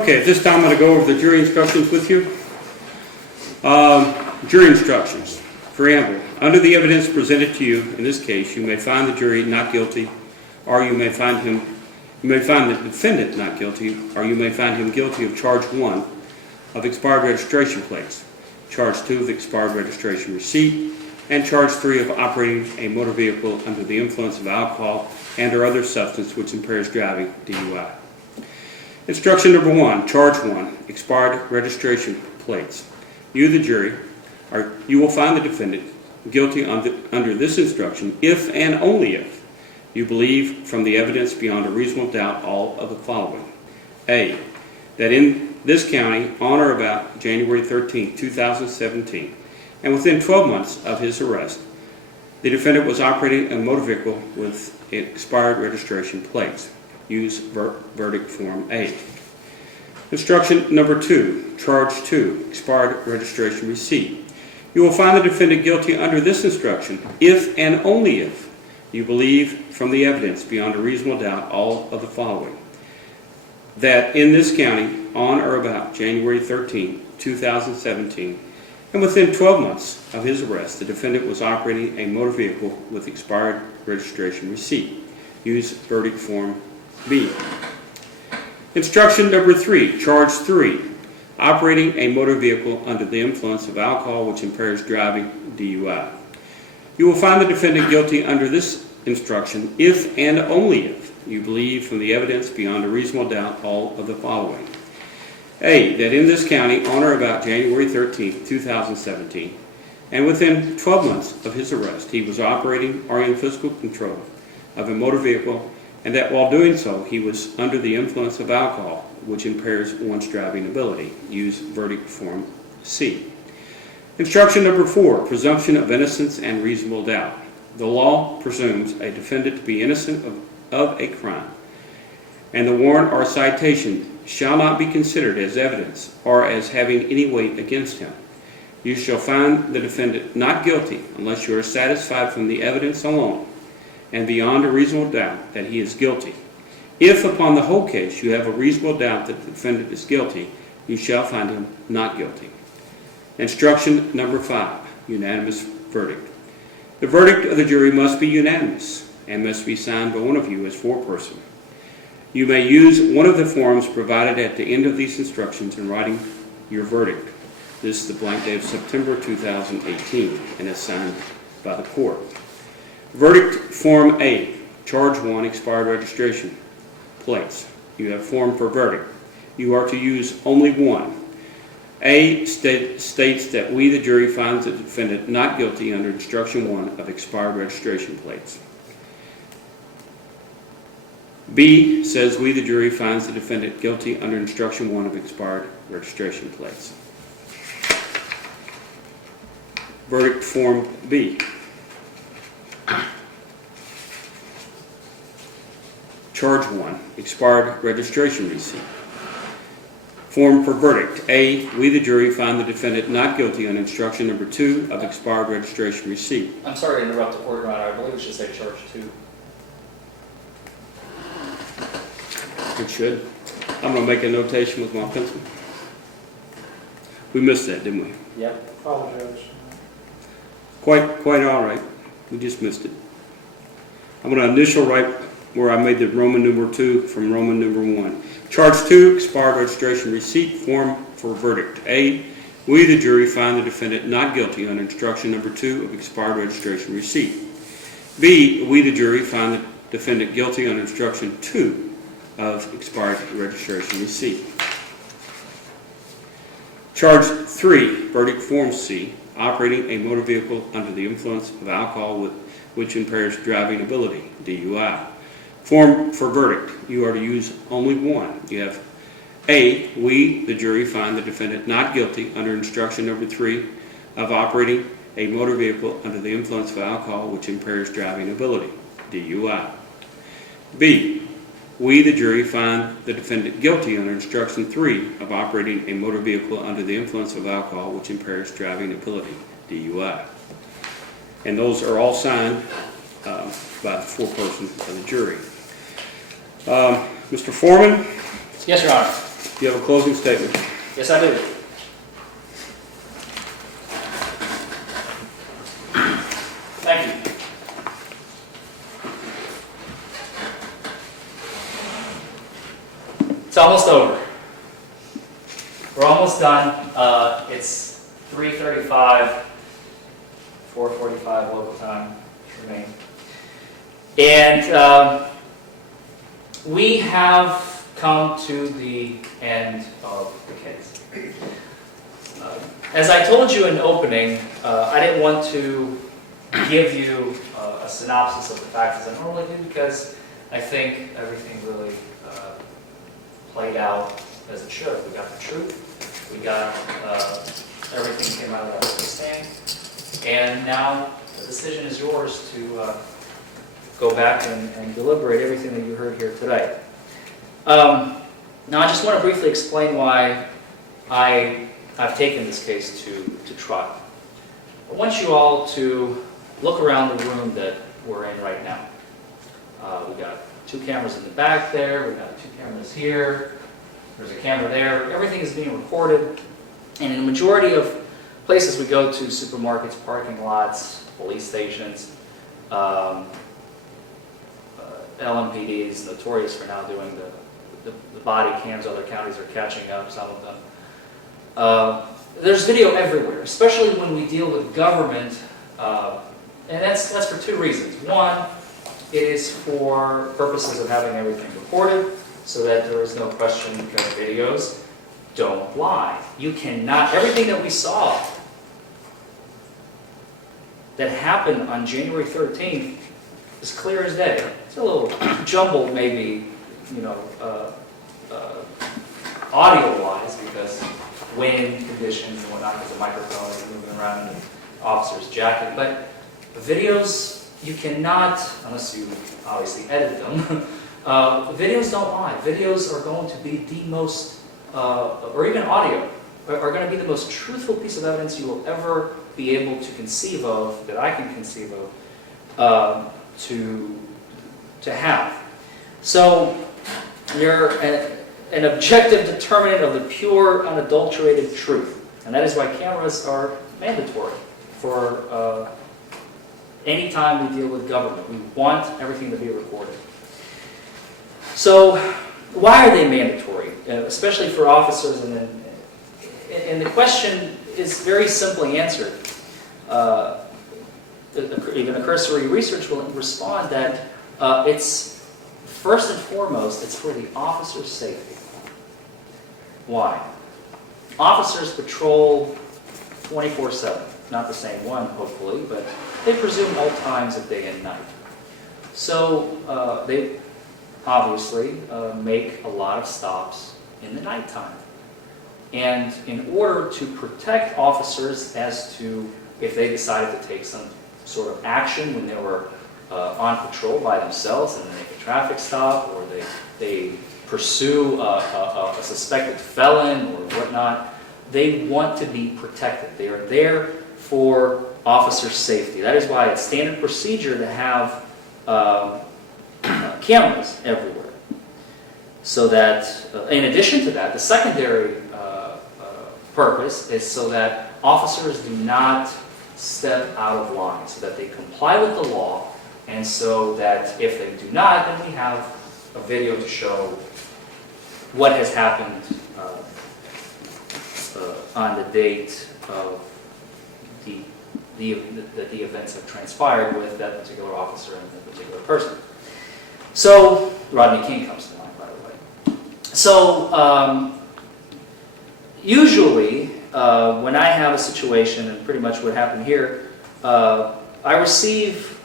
Okay, at this time I'm going to go over the jury instructions with you. Jury instructions. Preamble. Under the evidence presented to you in this case, you may find the jury not guilty, or you may find the defendant not guilty, or you may find him guilty of charge 1 of expired registration plates, charge 2 of expired registration receipt, and charge 3 of operating a motor vehicle under the influence of alcohol and or other substance which impairs driving, DUI. Instruction number 1, charge 1, expired registration plates. You, the jury, you will find the defendant guilty under this instruction if and only if you believe from the evidence beyond a reasonable doubt all of the following. A, that in this county on or about January 13, 2017, and within 12 months of his arrest, the defendant was operating a motor vehicle with expired registration plates. Use verdict form A. Instruction number 2, charge 2, expired registration receipt. You will find the defendant guilty under this instruction if and only if you believe from the evidence beyond a reasonable doubt all of the following. That in this county on or about January 13, 2017, and within 12 months of his arrest, the defendant was operating a motor vehicle with expired registration receipt. Use verdict form B. Instruction number 3, charge 3, operating a motor vehicle under the influence of alcohol which impairs driving, DUI. You will find the defendant guilty under this instruction if and only if you believe from the evidence beyond a reasonable doubt all of the following. A, that in this county on or about January 13, 2017, and within 12 months of his arrest, he was operating or in physical control of a motor vehicle, and that while doing so, he was under the influence of alcohol, which impairs one's driving ability. Use verdict form C. Instruction number 4, presumption of innocence and reasonable doubt. The law presumes a defendant to be innocent of a crime, and the warrant or citation shall not be considered as evidence or as having any weight against him. You shall find the defendant not guilty unless you are satisfied from the evidence alone and beyond a reasonable doubt that he is guilty. If upon the whole case you have a reasonable doubt that the defendant is guilty, you shall find him not guilty. Instruction number 5, unanimous verdict. The verdict of the jury must be unanimous and must be signed by one of you as foreperson. You may use one of the forms provided at the end of these instructions in writing your verdict. This is the blank date of September 2018 and is signed by the court. Verdict form A, charge 1, expired registration plates. You have form for verdict. You are to use only one. A states that we, the jury, finds the defendant not guilty under instruction 1 of expired registration plates. B says we, the jury, finds the defendant guilty under instruction 1 of expired registration plates. Verdict form B. Charge 1, expired registration receipt. Form for verdict. A, we, the jury, find the defendant not guilty on instruction number 2 of expired registration receipt. I'm sorry to interrupt the court, Your Honor. I believe it should say charge 2. It should. I'm going to make a notation with my pencil. We missed that, didn't we? Yep. Apologize. Quite all right. We just missed it. I'm going to initial right where I made the Roman numeral 2 from Roman numeral 1. Charge 2, expired registration receipt, form for verdict. A, we, the jury, find the defendant not guilty on instruction number 2 of expired registration receipt. B, we, the jury, find the defendant guilty on instruction 2 of expired registration receipt. Charge 3, verdict form C, operating a motor vehicle under the influence of alcohol which impairs driving ability, DUI. Form for verdict. You are to use only one. You have A, we, the jury, find the defendant not guilty under instruction number 3 of operating a motor vehicle under the influence of alcohol which impairs driving ability, DUI. B, we, the jury, find the defendant guilty under instruction 3 of operating a motor vehicle under the influence of alcohol which impairs driving ability, DUI. And those are all signed by the foreperson of the jury. Mr. Forman? Yes, Your Honor. Do you have a closing statement? Yes, I do. Thank you. It's almost over. We're almost done. It's 3:35, 4:45 local time for me. And we have come to the end of the case. As I told you in opening, I didn't want to give you a synopsis of the facts as I normally do because I think everything really played out as it should. We got the truth, we got everything came out of that witness stand, and now the decision is yours to go back and deliberate everything that you heard here today. Now I just want to briefly explain why I've taken this case to trial. I want you all to look around the room that we're in right now. We got 2 cameras in the back there, we got 2 cameras here, there's a camera there. Everything is being recorded, and in the majority of places we go to, supermarkets, parking lots, police stations, LMPD is notorious for now doing the body cams. Other counties are catching up, some of them. There's video everywhere, especially when we deal with government, and that's for 2 reasons. One, it is for purposes of having everything recorded so that there is no question because videos don't lie. You cannot, everything that we saw that happened on January 13th is clear as day. It's a little jumbled maybe, you know, audio-wise because wind conditions and whatnot, because the microphone is moving around in the officer's jacket. But videos, you cannot, unless you obviously edit them, videos don't lie. Videos are going to be the most, or even audio, are going to be the most truthful piece of evidence you will ever be able to conceive of, that I can conceive of, to have. So, you're an objective determinant of the pure, unadulterated truth. And that is why cameras are mandatory for any time we deal with government. We want everything to be recorded. So, why are they mandatory? Especially for officers, and the question is very simply answered. Even a cursory research will respond that it's first and foremost, it's for the officer's safety. Why? Officers patrol 24/7. Not the same one, hopefully, but they presume all times of day and night. So they obviously make a lot of stops in the nighttime. And in order to protect officers as to if they decided to take some sort of action when they were on patrol by themselves and they make a traffic stop, or they pursue a suspected felon or whatnot, they want to be protected. They are there for officer safety. That is why it's standard procedure to have cameras everywhere. So that, in addition to that, the secondary purpose is so that officers do not step out of line, so that they comply with the law, and so that if they do not, then we have a video to show what has happened on the date of the events have transpired with that particular officer and that particular person. So, Rodney King comes to mind, by the way. So, usually, when I have a situation, and pretty much what happened here, I receive,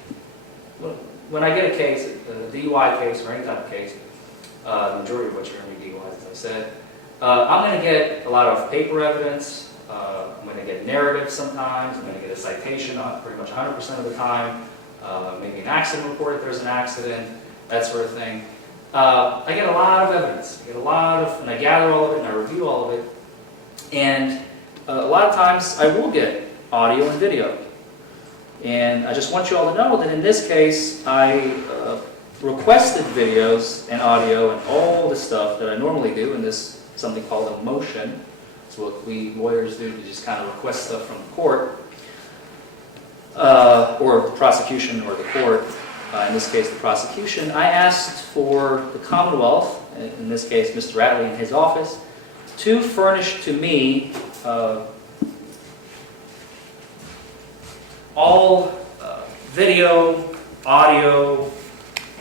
when I get a case, a DUI case or any type of case, the majority of which are going to be DUIs, as I said, I'm going to get a lot of paper evidence. I'm going to get narrative sometimes. I'm going to get a citation pretty much 100% of the time. Maybe an accident report if there's an accident, that sort of thing. I get a lot of evidence. And I gather all of it and I review all of it. And a lot of times I will get audio and video. And I just want you all to know that in this case, I requested videos and audio and all the stuff that I normally do in this something called a motion. It's what we lawyers do to just kind of request stuff from the court, or the prosecution or the court. In this case, the prosecution. I asked for the Commonwealth, in this case, Mr. Ratley in his office, to furnish to me all video, audio,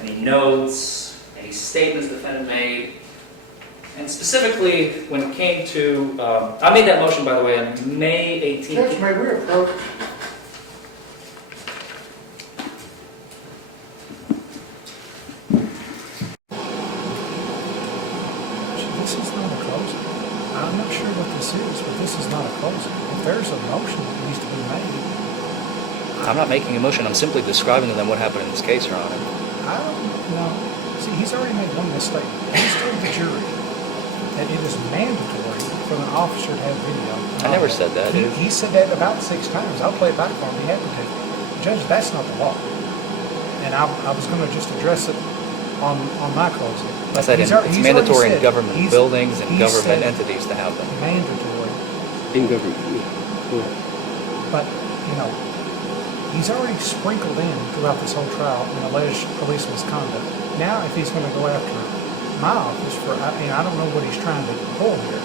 any notes, any statements the defendant made, and specifically when it came to, I made that motion, by the way, on May 18th. Judge, may we approach? This is not a closing. I'm not sure what this is, but this is not a closing. If there's a motion that needs to be made, I'm not making a motion. I'm simply describing to them what happened in this case, Your Honor. I don't know. See, he's already made one mistake. He's told the jury that it is mandatory for an officer to have video. I never said that. He said that about 6 times. I'll play it back for him. He had to. Judge, that's not the law. And I was going to just address it on my closing. I said it's mandatory in government buildings and government entities to have them. Mandatory. In government, yeah. Cool. But, you know, he's already sprinkled in throughout this whole trial an alleged police misconduct. Now, if he's going to go after my office for, I mean, I don't know what he's trying to pull here,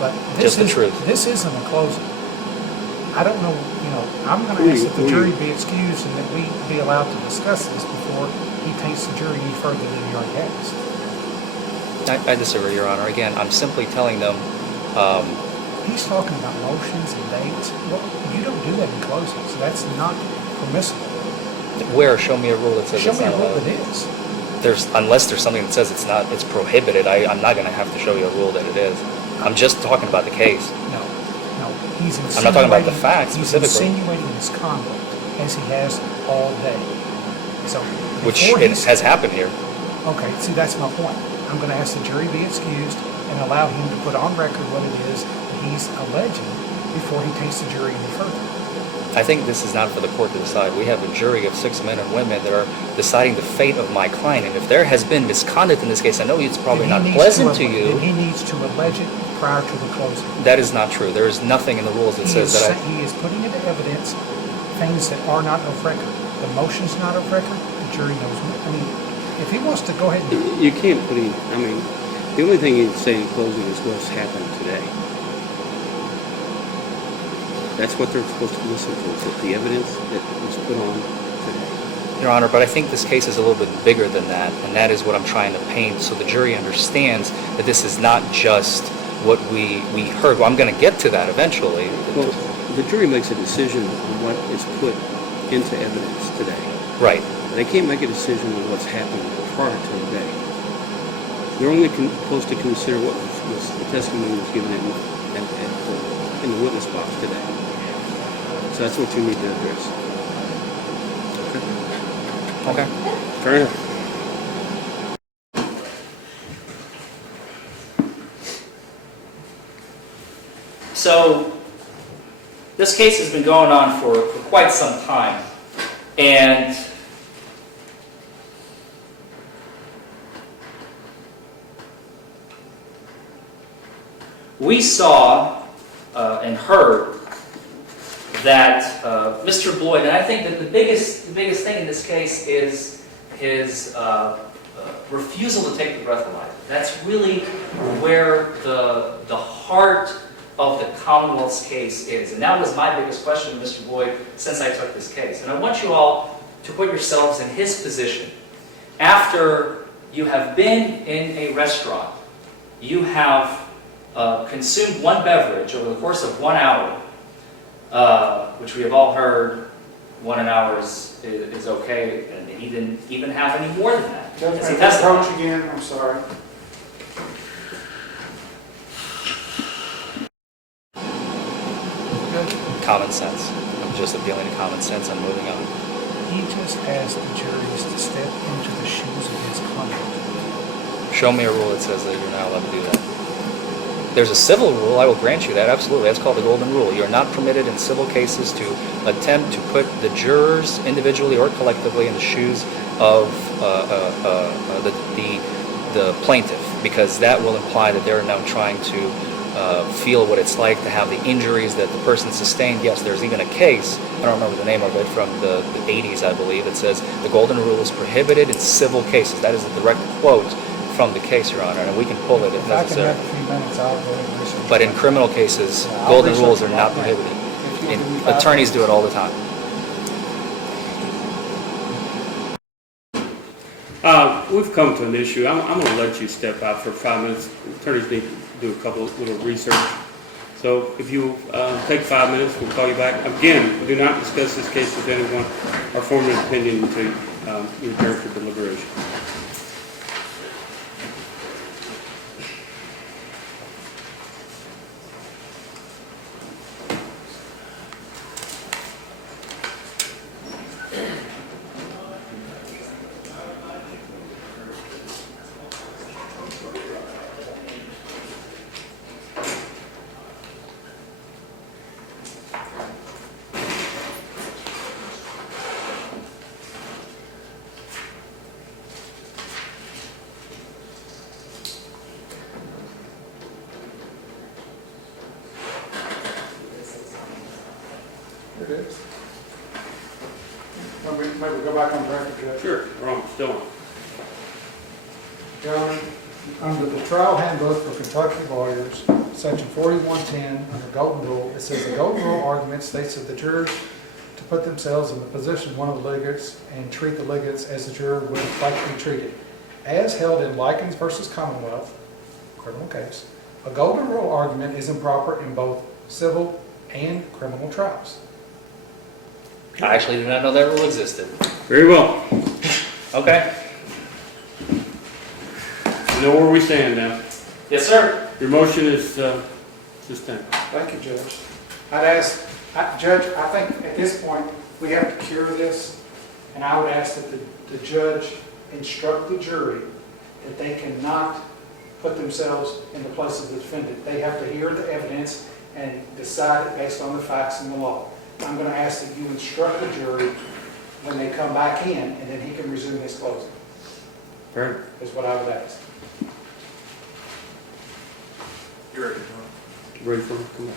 but Just the truth. This isn't a closing. I don't know, you know, I'm going to ask that the jury be excused and that we be allowed to discuss this before he takes the jury any further than he already has. I disagree, Your Honor. Again, I'm simply telling them, He's talking about motions and dates. Well, you don't do that in closings. That's not permissible. where? Show me a rule that says Show it's me a not rule allowed. that is. Unless there's something that says it's not, it's prohibited, I'm not going to have to show you a rule that it is. I'm just talking about the case. No, he's insinuating. I'm not talking about the facts specifically. He's insinuating misconduct as he has all day. So, Which before it he's- has happened here. Okay, see, that's my point. I'm going to ask the jury be excused and allow him to put on record what it is that he's alleging before he takes the jury any further. I think this is not for the court to decide. We have a jury of 6 men and women that are deciding the fate of my client. And if there has been misconduct in this case, I know it's probably not pleasant to you. Then he needs to allege it prior to the closing. That is not true. There is nothing in the rules that says that He is putting into evidence things that are not of record. The motion's not of record. The jury knows. I mean, if he wants to go ahead and You can't put in, I mean, the only thing you'd say in closing is what's happened today. That's what they're supposed to listen to, the evidence that was put on today. Your Honor, but I think this case is a little bit bigger than that, and that is what I'm trying to paint so the jury understands that this is not just what we heard. Well, I'm going to get to that eventually. Well, the jury makes a decision on what is put into evidence today. Right. They can't make a decision on what's happened prior to today. They're only supposed to consider what was the testimony was given in the witness box today. So that's what you need to address. Okay. Fair enough. So, this case has been going on for quite some time, and we saw and heard that Mr. Boyd, and I think that the biggest thing in this case is his refusal to take the breathalyzer. That's really where the heart of the Commonwealth's case is. And that was my biggest question to Mr. Boyd since I took this case. And I want you all to put yourselves in his position. After you have been in a restaurant, you have consumed one beverage over the course of 1 hour, which we have all heard 1 hour is okay, and he didn't even have any more than that. Judge, As he may I testified. approach again? I'm sorry. Common sense. I'm just appealing to common sense. I'm moving on. he just asks the juries to step into the shoes of his conduct. Show me a rule that says that you're not allowed to do that. There's a civil rule, I will grant you that, absolutely. That's called the golden rule. You're not permitted in civil cases to attempt to put the jurors individually or collectively in the shoes of the the plaintiff, because that will imply that they're now trying to feel what it's like to have the injuries that the person sustained. Yes, there's even a case, I don't remember the name of it, from the 80s, I believe, that says the golden rule is prohibited in civil cases. That is a direct quote from the case, Your Honor, and we can pull it if If I can necessary. have a few minutes, I'll go ahead and research. But in criminal cases, Yeah, I'll golden research rules are it not right now. prohibited. If you'll And give me 5 attorneys do it minutes. all the time. We've come to an issue. I'm going to let you step out for 5 minutes. Attorneys need to do a couple of little research. So if you take 5 minutes, we'll call you back. Again, do not discuss this case with anyone or form an opinion until you adjourn for deliberation. It is. Maybe go back on the record, Judge. Sure, we're on, still on. Your Honor, under the trial handbook for Kentucky lawyers, section 4110, under golden rule, it says the golden rule argument states that the jurors to put themselves in the position of one of the litigants and treat the litigants as the juror would like to be treated. As held in Likens versus Commonwealth, criminal case, a golden rule argument is improper in both civil and criminal trials. I actually did not know that rule existed. Very well. Okay. You know where we stand now. Yes, sir. Your motion is sustained. Thank you, Judge. Judge, I think at this point, we have to cure this, and I would ask that the judge instruct the jury that they cannot put themselves in the place of the defendant. They have to hear the evidence and decide it based on the facts and the law. I'm going to ask that you instruct the jury when they come back in, and then he can resume his closing, Right. is what I would ask. You're ready. Ready for him? Come on.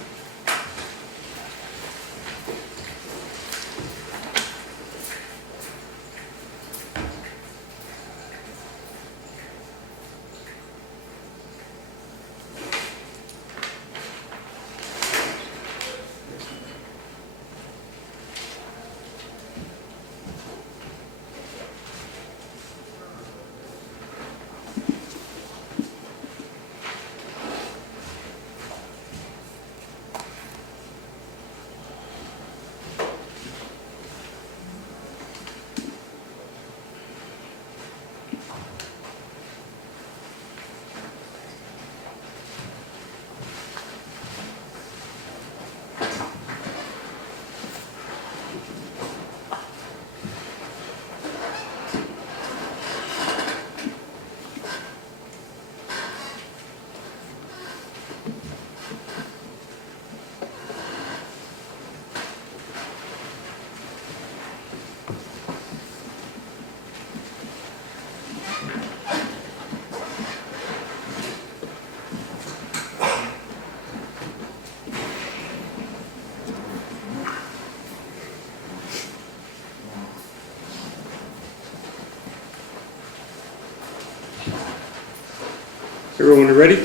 Everyone ready?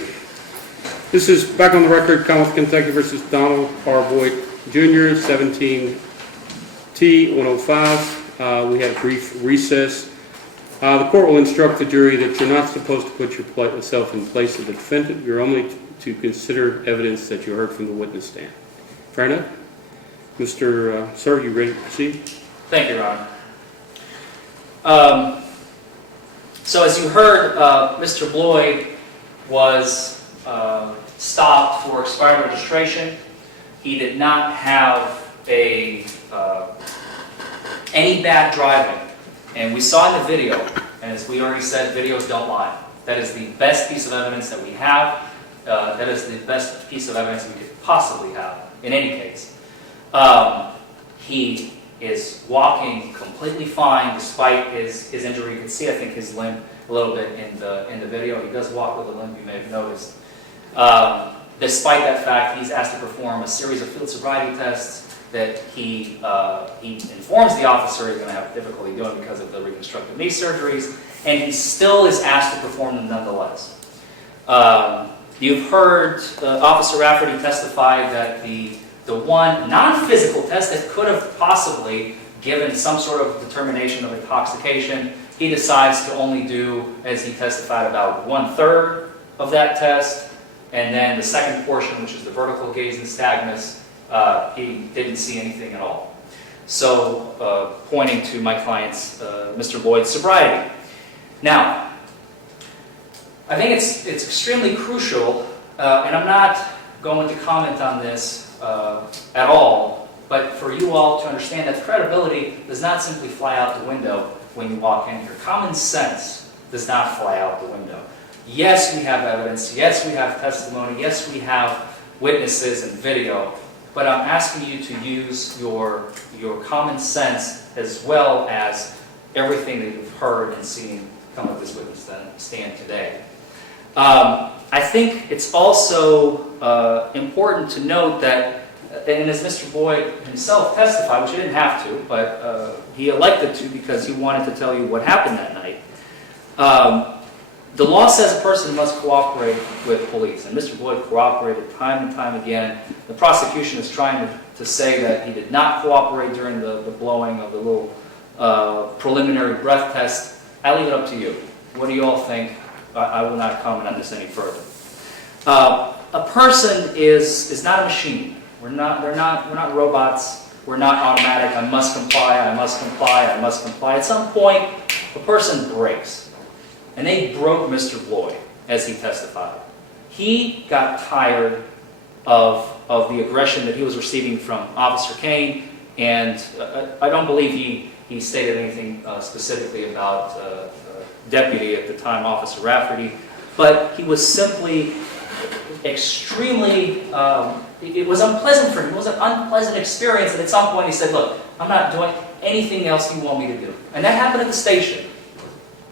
This is back on the record, Commonwealth of Kentucky versus Donald R. Boyd Jr., 17T105. We had a brief recess. The court will instruct the jury that you're not supposed to put yourself in place of the defendant. You're only to consider evidence that you heard from the witness stand. Fair enough? Mr. Sir, you ready to proceed? Thank you, Your Honor. So as you heard, Mr. Bloyd was stopped for expired registration. He did not have any bad driving. And we saw in the video, and as we already said, videos don't lie. That is the best piece of evidence that we have. That is the best piece of evidence we could possibly have in any case. He is walking completely fine despite his injury. You can see, I think, his limp a little bit in the video. He does walk with a limp, you may have noticed. Despite that fact, he's asked to perform a series of field sobriety tests that he informs the officer he's going to have difficulty doing because of the reconstructive knee surgeries, and he still is asked to perform them nonetheless. You've heard Officer Rafferty testify that the one non-physical test that could have possibly given some sort of determination of intoxication, he decides to only do, as he testified, about 1/3 of that test, and then the second portion, which is the vertical gaze nystagmus, he didn't see anything at all. So, pointing to my client's, Mr. Boyd's sobriety. Now, I think it's extremely crucial, and I'm not going to comment on this at all, but for you all to understand that credibility does not simply fly out the window when you walk in here. Common sense does not fly out the window. Yes, we have evidence. Yes, we have testimony. Yes, we have witnesses and video. But I'm asking you to use your common sense as well as everything that you've heard and seen come up this witness stand today. I think it's also important to note that, and as Mr. Boyd himself testified, which he didn't have to, but he elected to because he wanted to tell you what happened that night. The law says a person must cooperate with police, and Mr. Boyd cooperated time and time again. The prosecution is trying to say that he did not cooperate during the blowing of the little preliminary breath test. I leave it up to you. What do you all think? I will not comment on this any further. A person is not a machine. We're not robots. We're not automatic. I must comply. I must comply. I must comply. At some point, a person breaks. And they broke Mr. Boyd, as he testified. He got tired of the aggression that he was receiving from Officer Kane, and I don't believe he stated anything specifically about deputy at the time, Officer Rafferty, but he was simply extremely, it was unpleasant for him. It was an unpleasant experience, and at some point he said, look, I'm not doing anything else you want me to do. And that happened at the station.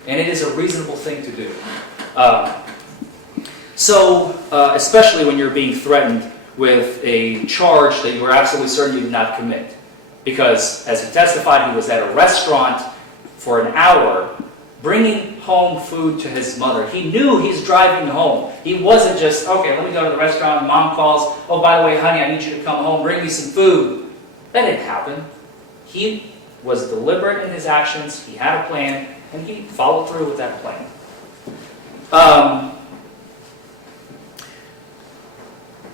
And it is a reasonable thing to do. Especially when you're being threatened with a charge that you were absolutely certain you did not commit. Because, as he testified, he was at a restaurant for an hour, bringing home food to his mother. He knew he's driving home. He wasn't just, okay, let me go to the restaurant, mom calls, oh, by the way, honey, I need you to come home, bring me some food. That didn't happen. He was deliberate in his actions, he had a plan, and he followed through with that plan.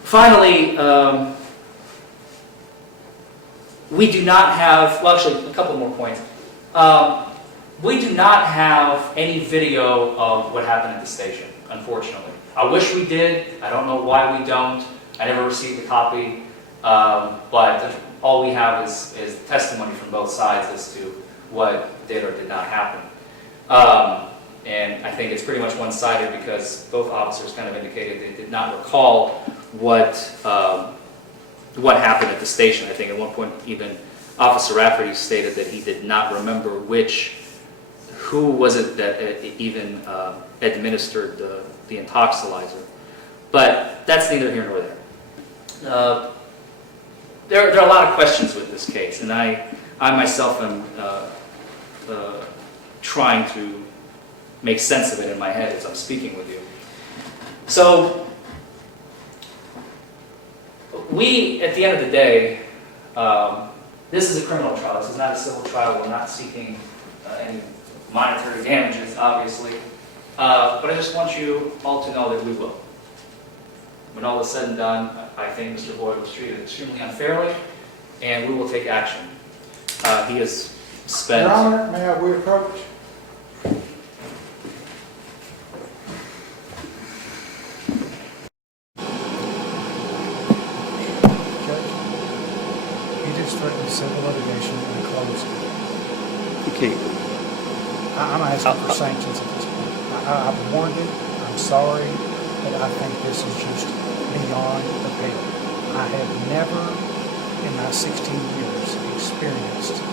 Finally, we do not have, well actually a couple more points. We do not have any video of what happened at the station, unfortunately. I wish we did. I don't know why we don't. I never received a copy. But all we have is testimony from both sides as to what did or did not happen. And I think it's pretty much one-sided because both officers kind of indicated they did not recall what happened at the station. I think at one point even Officer Rafferty stated that he did not remember who was it that even administered the intoxilizer. But that's neither here nor there. There are a lot of questions with this case, and I myself am trying to make sense of it in my head as I'm speaking with you. So, we, at the end of the day, this is a criminal trial. This is not a civil trial. We're not seeking any monetary damages, obviously. But I just want you all to know that we will. When all is said and done, I think Mr. Boyd was treated extremely unfairly, and we will take action. He has spent... Your Honor, may I approach? Threatened civil litigation and closed. Okay. I'm asking for sanctions at this point. I've warned you. I'm sorry, but I think this is just beyond the pale. I have never in my 16 years experienced the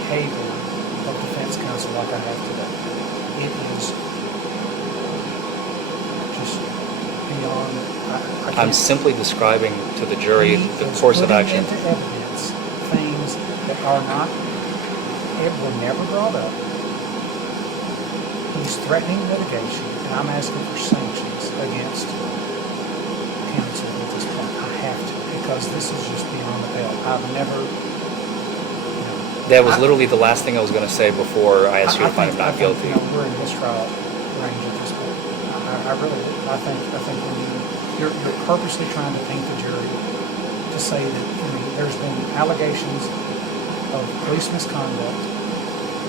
behavior of defense counsel like I have today. It is just beyond. I I'm can't- simply describing to the jury He the is course of putting action. into evidence things that are not, it were never brought up. He's threatening litigation, and I'm asking for sanctions against counsel at this point. I have to, because this is just beyond the pale. I've never, you know. That was literally the last thing I was going to say before I asked you to find him not guilty. You know, we're in mistrial range at this point. I really, I think when you're purposely trying to paint the jury to say that, I mean, there's been allegations of police misconduct.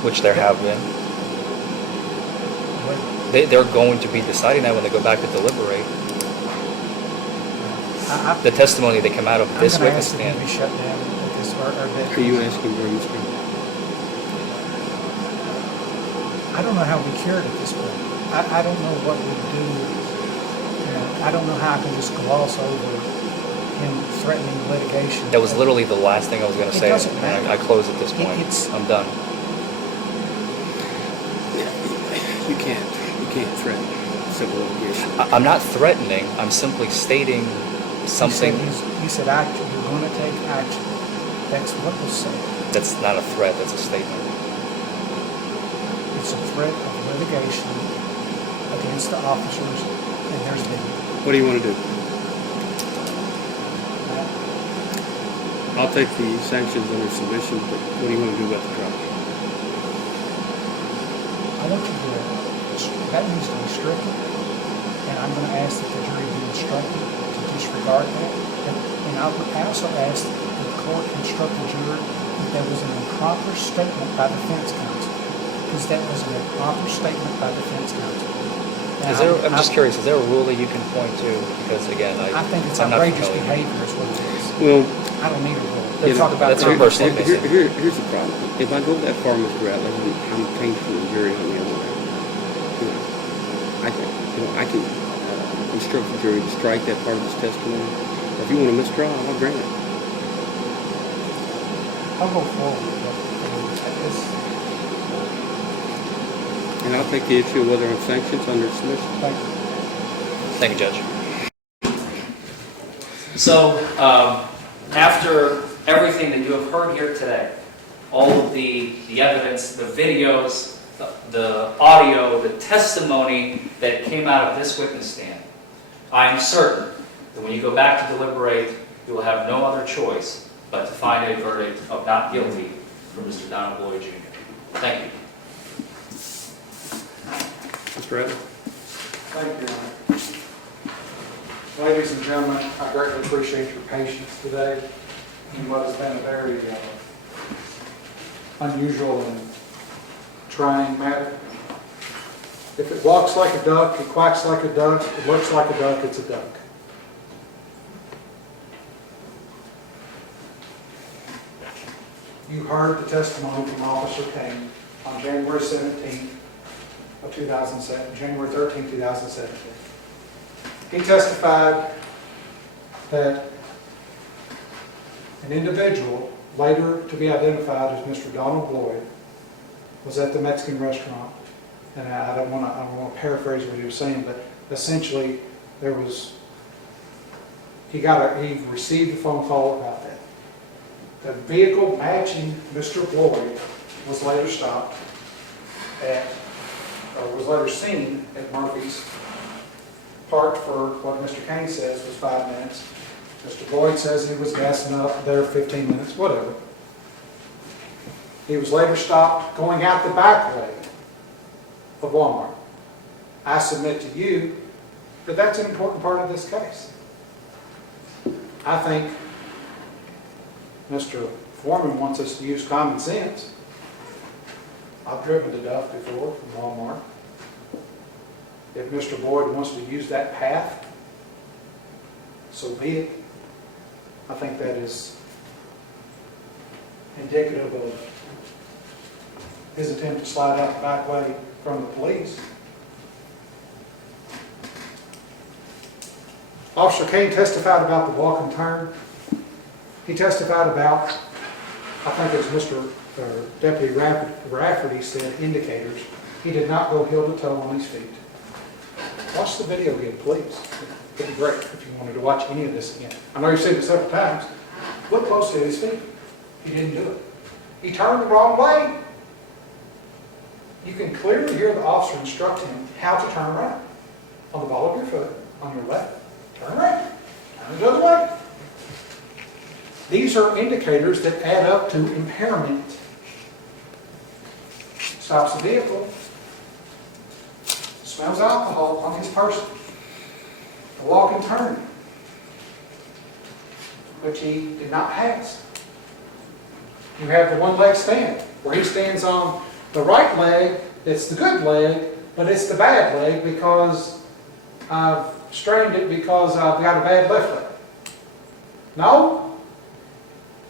Which there have been. But They're going to be deciding that when they go back to deliberate. The testimony that came out of this I'm gonna witness ask that stand. you be shut down at this, or that. Are you asking for Mr.? I don't know how we cure it at this point. I don't know what we do. You know, I don't know how I can just gloss over him threatening litigation. That was literally the last thing I was going to It say. doesn't And matter. I close at this point. I'm done. You can't threaten civil litigation. I'm not threatening. I'm simply stating something You said action. You're going to take action. That's what was said. that's not a threat. That's a statement. It's a threat of litigation against the officers, and there's been. What do you want to do? I'll take the sanctions under submission, but what do you want to do about the trial? I want you to, that needs to be stricken, and I'm going to ask that the jury be instructed to disregard that. And I also ask that the court instruct the jury that there was an improper statement by defense counsel, because that was an improper statement by defense counsel. And I'm just curious, is there a rule that you can point to? Because again, I think it's I'm not outrageous familiar. behavior is what it is. Well, I don't need a rule. you know, Talk about that's your that. personal opinion. here's the problem. If I go that far, Mr. Rattler, I'm tainting the jury on the other way. You know, I can instruct the jury to strike that part of his testimony. If you want a mistrial, I'll grant it. I'll go forward, but it's, And I'll take the issue of whether I'm sanctions under submission. like, Thank you, Judge. So, after everything that you have heard here today, all of the evidence, the videos, the audio, the testimony that came out of this witness stand, I am certain that when you go back to deliberate, you will have no other choice but to find a verdict of not guilty for Mr. Donald Lloyd Jr. Thank you. Mr. Rattler? Thank you, Your Honor. Ladies and gentlemen, I greatly appreciate your patience today in what has been a very unusual and trying matter. If it walks like a duck, it quacks like a duck, it looks like a duck, it's a duck. You heard the testimony from Officer Kane on January 17th of 2007, January 13th, 2017. He testified that an individual, later to be identified as Mr. Donald Lloyd, was at the Mexican restaurant. And I don't want to paraphrase what he was saying, but essentially he received a phone call about that. The vehicle matching Mr. Lloyd was later stopped was later seen at Murphy's, parked for what Mr. Kane says was 5 minutes. Mr. Lloyd says he was gassing up there 15 minutes, whatever. He was later stopped going out the back way of Wal-Mart. I submit to you that that's an important part of this case. I think Mr. Forman wants us to use common sense. I've driven to Duff before from Wal-Mart. If Mr. Boyd wants to use that path, so be it. I think that is indicative of his attempt to slide out the back way from the police. Officer Kane testified about the walk and turn. He testified about, I think it was Deputy Rafferty said, indicators. He did not go heel to toe on his feet. Watch the video again, please. It'd be great if you wanted to watch any of this again. I know you've seen it several times. Look closely at his feet. He didn't do it. He turned the wrong way. You can clearly hear the officer instruct him how to turn around. On the ball of your foot, on your left, turn around. Turn the other way. These are indicators that add up to impairment. Stops the vehicle. Smells alcohol on his person. A walk and turn, which he did not pass. You have the one leg stand, where he stands on the right leg, that's the good leg, but it's the bad leg because I've strained it because I've got a bad left leg. No.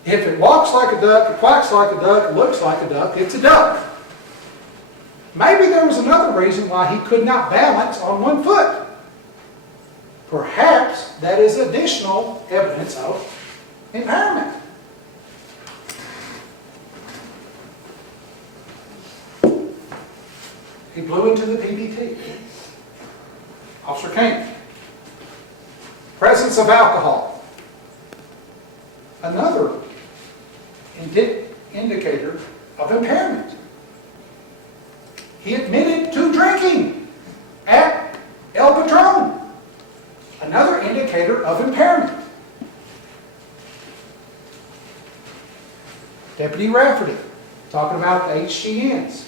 If it walks like a duck, it quacks like a duck, it looks like a duck, it's a duck. Maybe there was another reason why he could not balance on one foot. Perhaps that is additional evidence of impairment. He blew into the PBT. Officer Kane. Presence of alcohol. Another indicator of impairment. He admitted to drinking at El Patron. Another indicator of impairment. Deputy Rafferty, talking about the HGNs.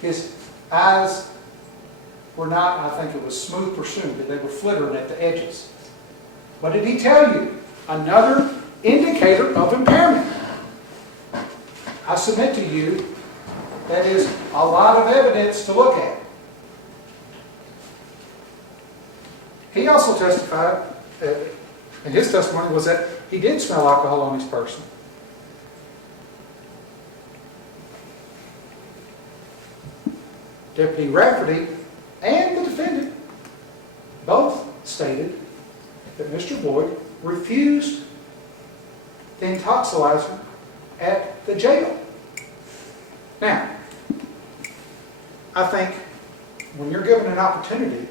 His eyes were not, I think it was smooth pursuit, but they were flittering at the edges. What did he tell you? Another indicator of impairment. I submit to you that is a lot of evidence to look at. He also testified, and his testimony was that he did smell alcohol on his person. Deputy Rafferty and the defendant both stated that Mr. Boyd refused the intoxilizer at the jail. Now, I think when you're given an opportunity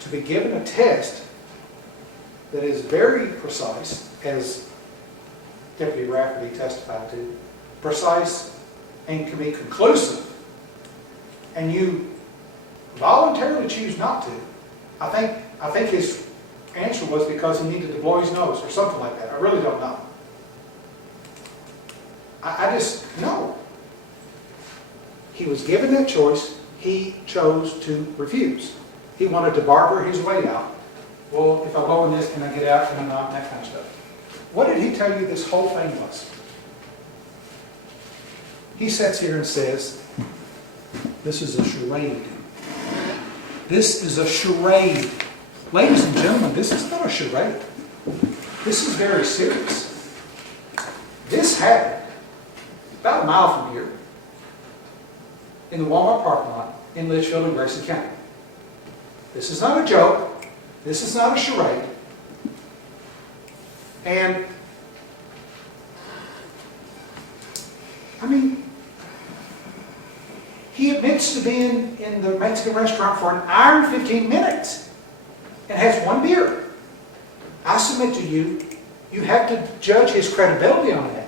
to be given a test that is very precise, as Deputy Rafferty testified to, precise and can be conclusive, and you voluntarily choose not to, I think his answer was because he needed to blow his nose or something like that. I really don't know. I just know. He was given that choice. He chose to refuse. He wanted to barber his way out. Well, if I blow in this, can I get out? Can I not? That kind of stuff. What did he tell you this whole thing was? He sits here and says, this is a charade. This is a charade. Ladies and gentlemen, this is not a charade. This is very serious. This happened about a mile from here in the Wal-Mart parking lot in Litchfield and Grayson County. This is not a joke. This is not a charade. And, I mean, he admits to being in the Mexican restaurant for an hour and 15 minutes and has one beer. I submit to you, you have to judge his credibility on that.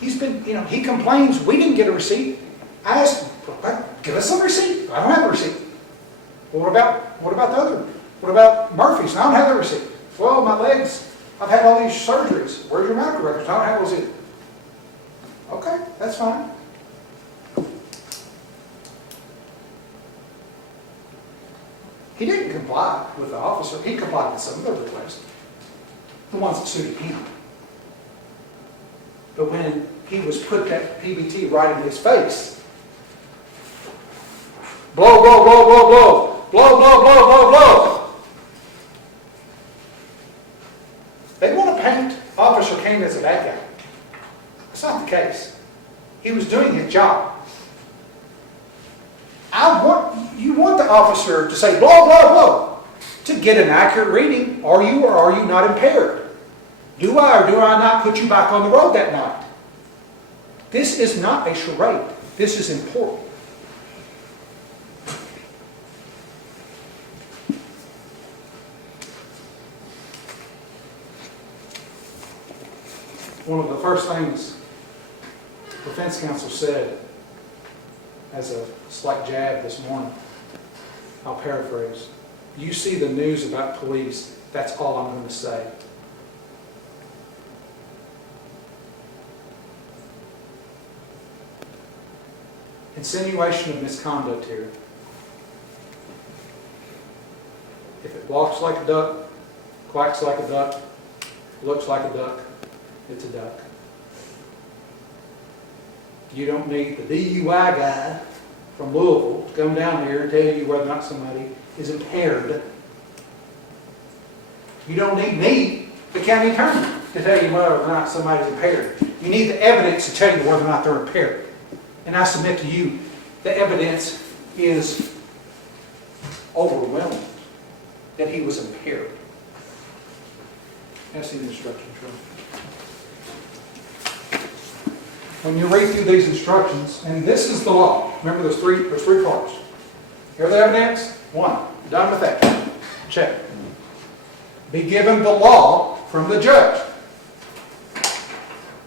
He's been, he complains, we didn't get a receipt. I asked him, give us some receipt. I don't have a receipt. Well, what about the other? What about Murphy's? I don't have the receipt. Well, my legs, I've had all these surgeries. Where's your medical records? I don't have those either. Okay, that's fine. He didn't comply with the officer. He complied with some of their requests, the ones that suited him. But when he was put that PBT right in his face, blow, blow, blow, blow, blow, blow, blow, blow, blow, blow. They want to paint Officer Kane as a bad guy. That's not the case. He was doing his job. You want the officer to say blow, blow, blow. to get an accurate reading. Are you or are you not impaired? Do I or do I not put you back on the road that night? This is not a charade. This is important. One of the first things the defense counsel said as a slight jab this morning, I'll paraphrase, you see the news about police, that's all I'm going to say. Insinuation of misconduct here. If it walks like a duck, quacks like a duck, looks like a duck, it's a duck. You don't need the DUI guy from Louisville to come down here and tell you whether or not somebody is impaired. You don't need me, the county attorney, to tell you whether or not somebody's impaired. You need the evidence to tell you whether or not they're impaired. And I submit to you, the evidence is overwhelming that he was impaired. That's the instructions, right? When you read through these instructions, and this is the law. Remember, there's three parts. Here's the evidence. 1, done with that. Check. Be given the law from the judge.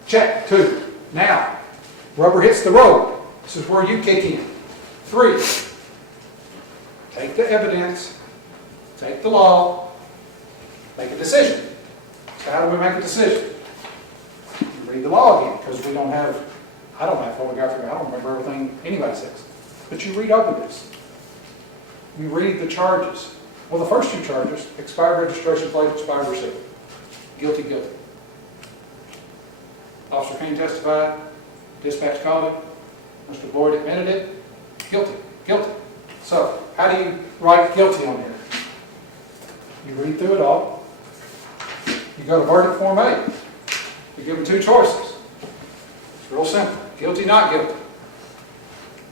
Check. 2. Now, rubber hits the road. This is where you kick in. 3, take the evidence, take the law, make a decision. So how do we make a decision? Read the law again, because I don't have photographic, I don't remember everything anybody says. But you read over this. You read the charges. Well, the first 2 charges, expired registration plate, expired receipt. Guilty, guilty. Officer Kane testified, dispatch called it, Mr. Boyd admitted it, guilty, guilty. So, how do you write guilty on here? You read through it all. You go to verdict form A. You're given 2 choices. It's real simple. Guilty, not guilty.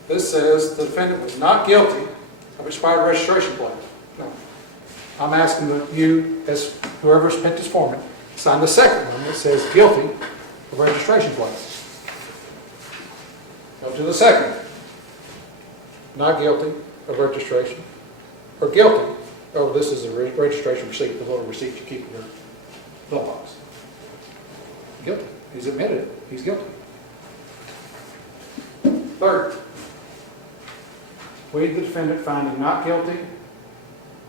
This says the defendant was not guilty of expired registration plate. No. I'm asking that you, as whoever spent this Forman, sign the second one that says guilty of registration plate. Go to the second. Not guilty of registration. Or guilty. Oh, this is a registration receipt, the little receipt you keep in your glove box. Guilty. He's admitted it. He's guilty. Third, we the defendant find him not guilty,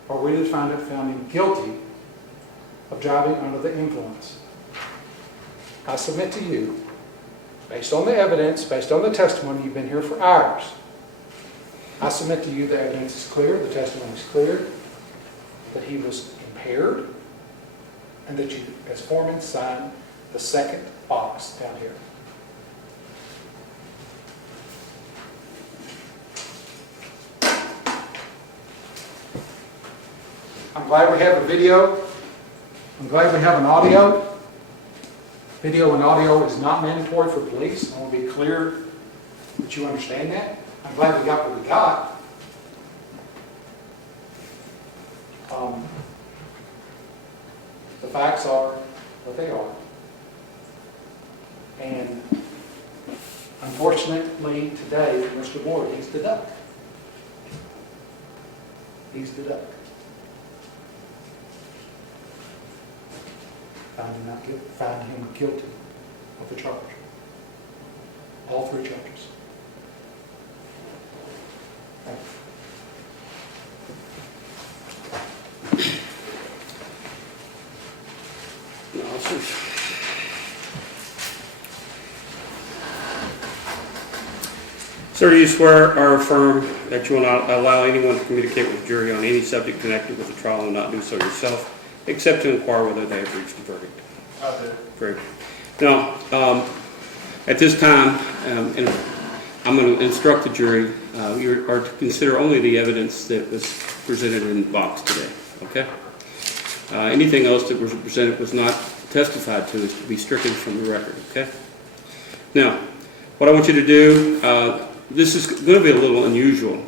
or we the defendant found him guilty of driving under the influence. I submit to you, based on the evidence, based on the testimony, you've been here for hours. I submit to you the evidence is clear, the testimony is clear, that he was impaired, and that you, as Forman, signed the second box down here. I'm glad we have a video. I'm glad we have an audio. Video and audio is not mandatory for police. I want to be clear that you understand that. I'm glad we got what we got. The facts are what they are. And unfortunately today, for Mr. Boyd, he's the duck. He's the duck. Found him guilty of the charge. All 3 charges. Thank you. Officers. Sir, do you swear or affirm that you will not allow anyone to communicate with the jury on any subject connected with the trial and not do so yourself, except to inquire whether they have reached a verdict? I do. Great. Now, at this time, and I'm going to instruct the jury, you are to consider only the evidence that was presented in the box today, okay? Anything else that was presented was not testified to is to be stricken from the record, okay? Now, what I want you to do, this is going to be a little unusual.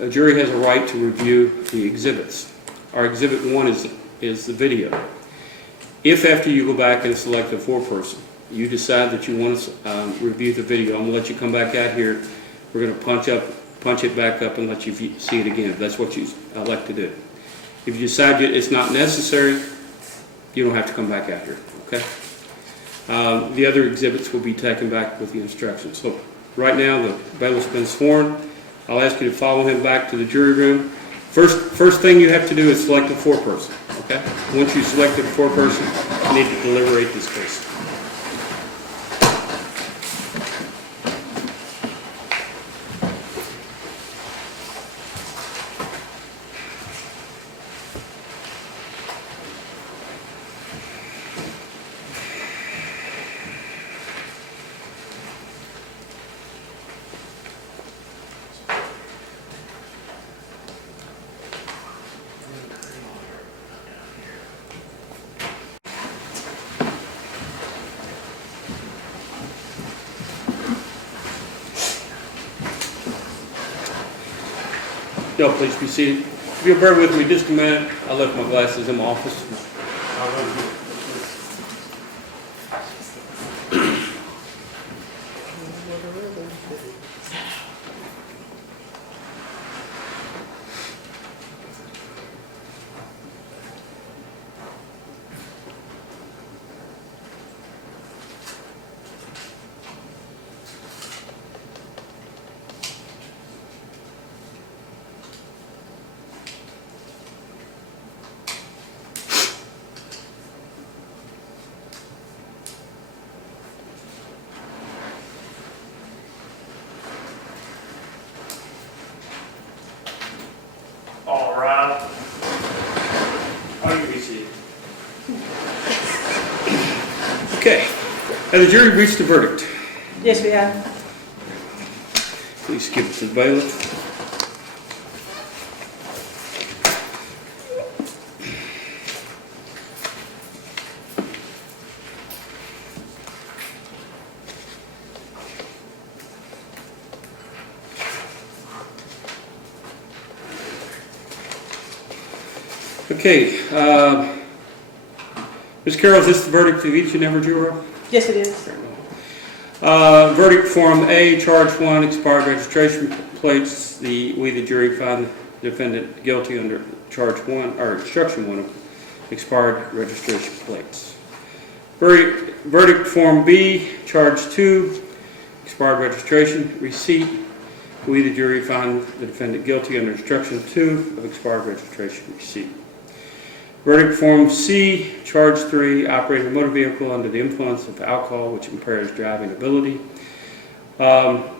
a jury has a right to review the exhibits. Our Exhibit 1 is the video. If after you go back and select a foreperson, you decide that you want to review the video, I'm going to let you come back out here. We're going to punch it back up and let you see it again, if that's what you elect to do. If you decide it's not necessary, you don't have to come back out here, okay? The other exhibits will be taken back with the instructions. So right now, the bailiff's been sworn. I'll ask you to follow him back to the jury room. First thing you have to do is select a foreperson, okay? Once you selected a foreperson, you need to deliberate this case. Y'all please be seated. If you'll bear with me just a minute, I left my glasses in my office. All right. How do you be seated? Okay. Has the jury reached a verdict? Yes, we have. Please skip to the bailiff. Okay, Ms. Carroll, is this the verdict of each and every juror? Yes, it is. Verdict Form A, Charge 1, expired registration plates. We, the jury, find the defendant guilty under Charge 1, or Instruction 1 of expired registration plates. Verdict Form B, Charge 2, expired registration receipt. We, the jury, find the defendant guilty under Instruction 2 of expired registration receipt. Verdict Form C, Charge 3, operating a motor vehicle under the influence of alcohol which impairs driving ability. DUI,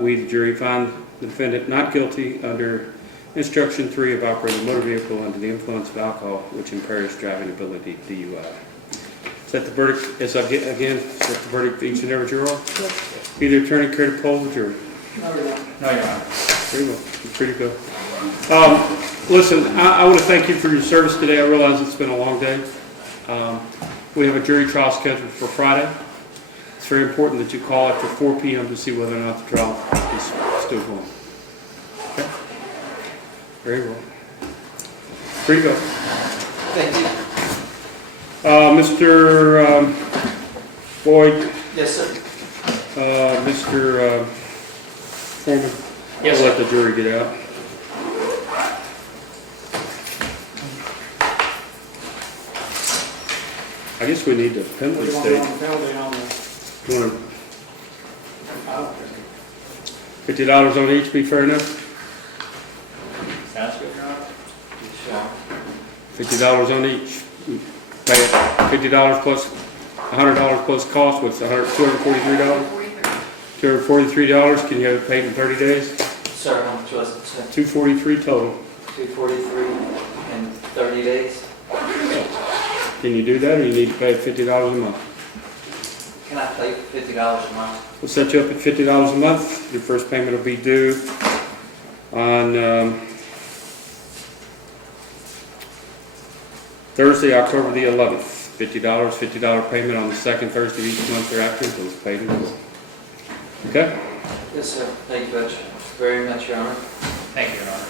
we, the jury, find the defendant not guilty under Instruction 3 of operating a motor vehicle under the influence of alcohol which impairs driving ability, DUI. Is that the verdict, is that the verdict for each and every juror? Yes. Either attorney care to poll the jury? No, Your Honor. Very well. You're free to go. Listen, I want to thank you for your service today. I realize it's been a long day. We have a jury trial scheduled for Friday. It's very important that you call after 4 p.m. to see whether or not the trial is still going. Okay? Very well. Free to go. Thank you. Mr. Boyd, Yes, sir. Mr. Forman, Yes, I'll sir. let the jury get out. I guess we need the penalty stage. You want $50 on each, be fair enough? Sounds good, Your Honor. $50 on each. Pay it $50 plus $100 plus cost, what's $243? $243, can you have it paid in 30 days? Sir, how much was it, sir? $243 total. 243 in 30 days? Can you do that, or you need to pay $50 a month? Can I pay $50 a month? We'll set you up at $50 a month. Your first payment will be due on Thursday, October the 11th. $50 payment on the second Thursday of each month thereafter until it's paid in full. Okay? Yes, sir. Thank you, Judge. very much, Your Honor. Thank you, Your Honor.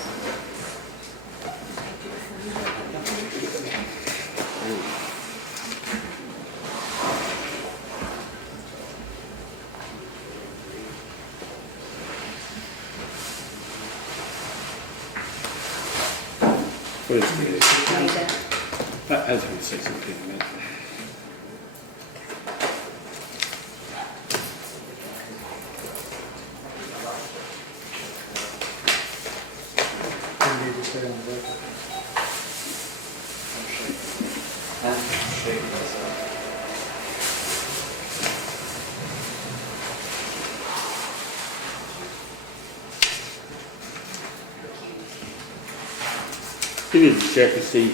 What is it? Need that? I was going to say something in a minute. We need to stay on the record. I'm shaking myself. You need to check to see